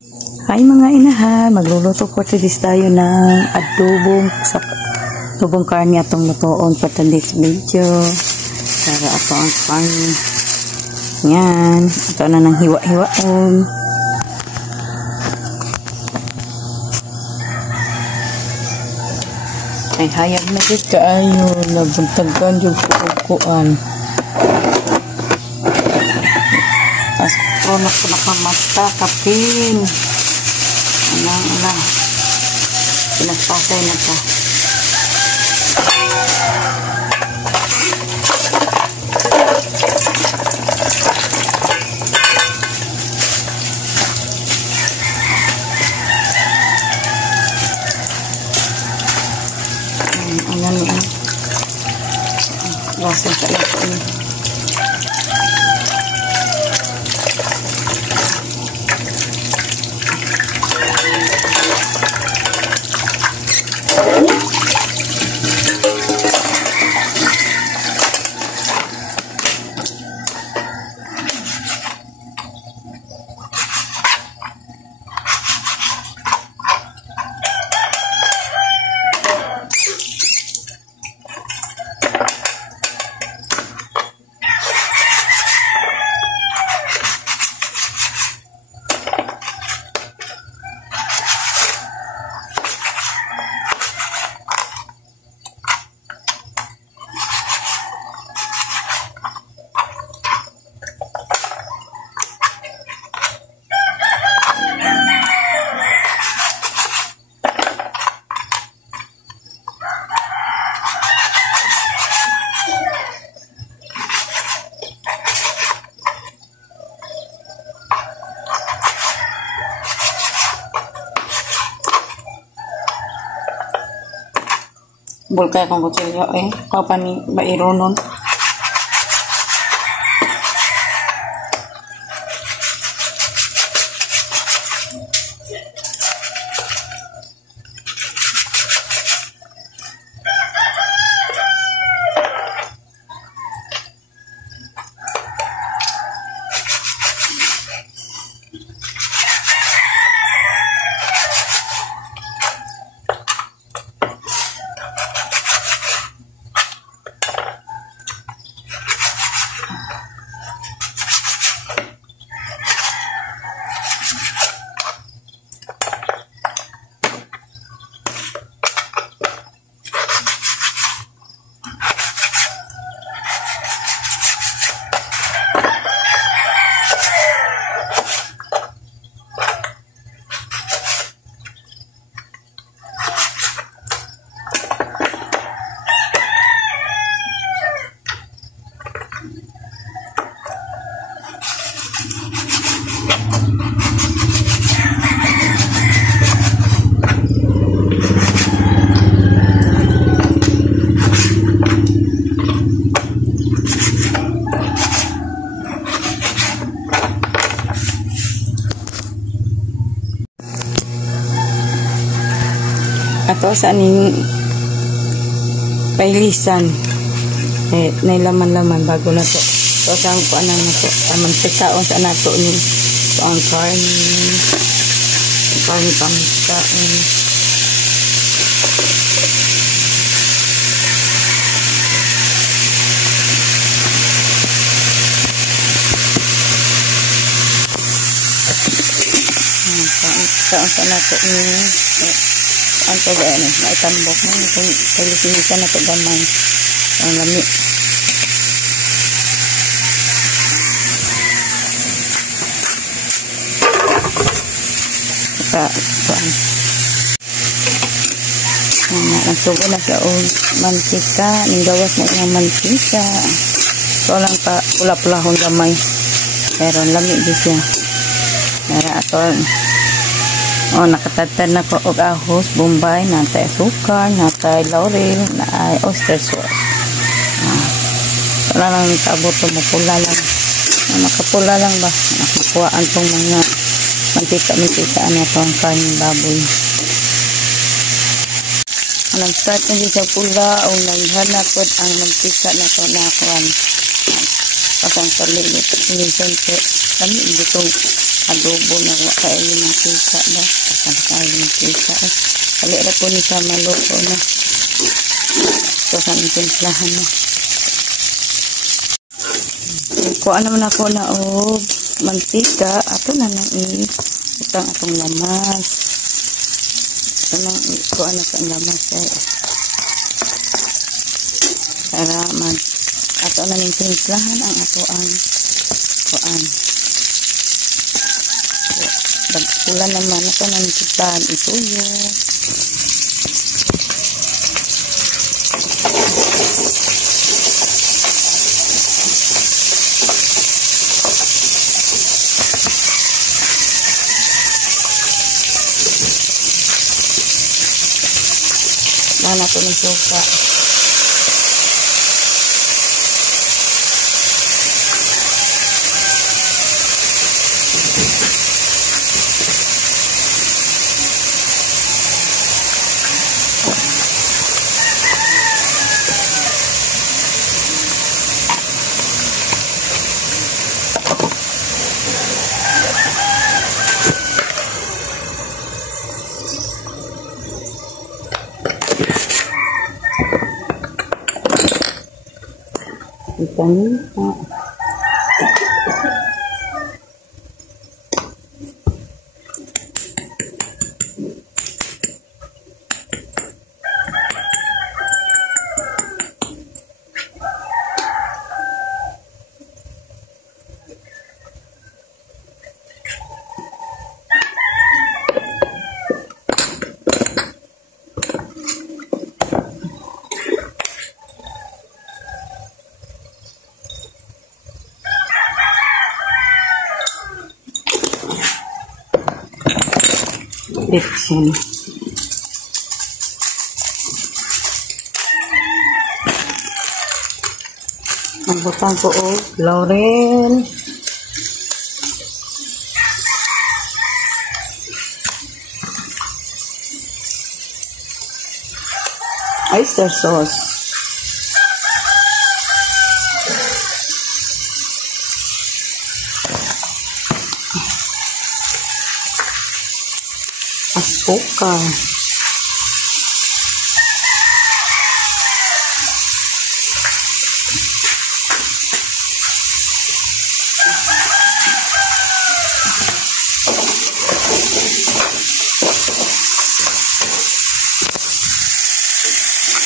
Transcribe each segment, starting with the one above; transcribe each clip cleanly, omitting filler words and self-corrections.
Hi mga inahan, magluluto for today's tayo ng adobong karne atong lutoon for today's video. Para ato ang karne. Yan, ito na ng hiwa-hiwaon. Ay hayag na dito kaayo, nabuntagan yung kukuan. Tapos produk ko nakamata, kapin. Ala. Pinaspasay na ta. Ayan. Lasang sa ito niya. Bulkay kong kutsilyo papani bairo nun. Ato sa aning pailisan nailaman-laman bago na to. So sa ang kuanan na to mantika sa nato ni so ang karne pamikaon. Sa nato ni ang toga maitambok mo kung kalipinisan na to gamay ang lami. Nagsugo na siya o mantika, ninggawas mo yung mantika. So lang pa pula-pulahon gamay pero lami di siya. Nara aton nakatatan na ko og ahos, bombay, natay sukar, natay laurel, naay oyster sauce. Wala lang tabot mo pula lang. Nakapula lang ba? Nakakuhaan tong mga mantika na itong karne baboy. Anong start na siya pula o naghanapod ang mantika na ito na kuhan. Pasang palilit. Minsan po kami itong adobo na kayo yung mantika ba? Kasama kayo yung mantika eh. Kalira po ni sa maluto na. So, sa timplahan na. Kuha naman ako na mantika. Ato na nang itang atong lamas. Ito na, kuha na sa lamas eh. Para ato na ng timplahan ang ato ang kuhaan. Pula naman ito na ng timplahan ituyo. Mana ito ng suka. Ikan Dixon. Magbutang ko laurel. Oyster sauce. Asukal.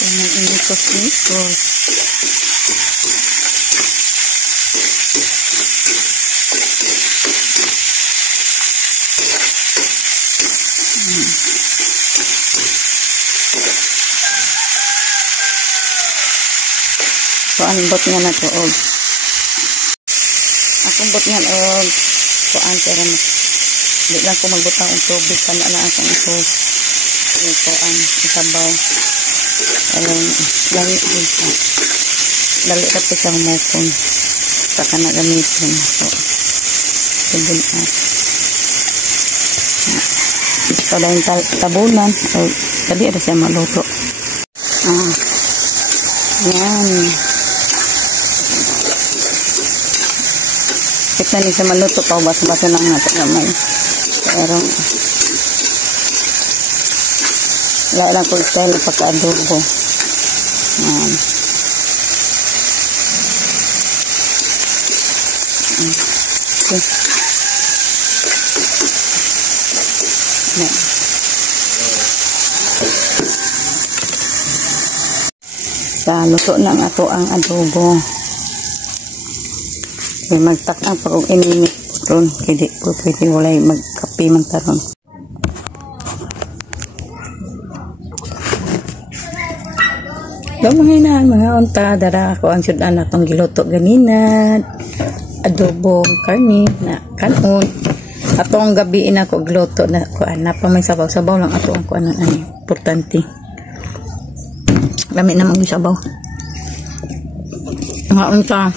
Ini nikos-nikos. So, anbot nga na to, akong bot nga, kuan, pero hindi lang ko magbutang ang tubig, kana na akong ito, kuan, isabaw, lali dito, lali ka po siyang mukon, saka na gamitin, so, sabon at, ito lang tabunan, tadi ada siya maluto, yan, kita ni sa maluto pa basa-basa lang natin naman. Pero wala lang ko style pagka-adobo. Okay. Sa luto na ang ato ang adobo. Kaya magtakang pag ininit po ron. Kaya po pwede walay magkape man taron. Mga unta, dara ako ang sudan akong giluto ganina. Adobo karni na kanon. Atong gabi na ako giluto na kuan na pa may sabaw-sabaw lang ato ang kuan ani importante. Lami na mga sabaw. Mga unta.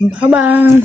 Bye-bye.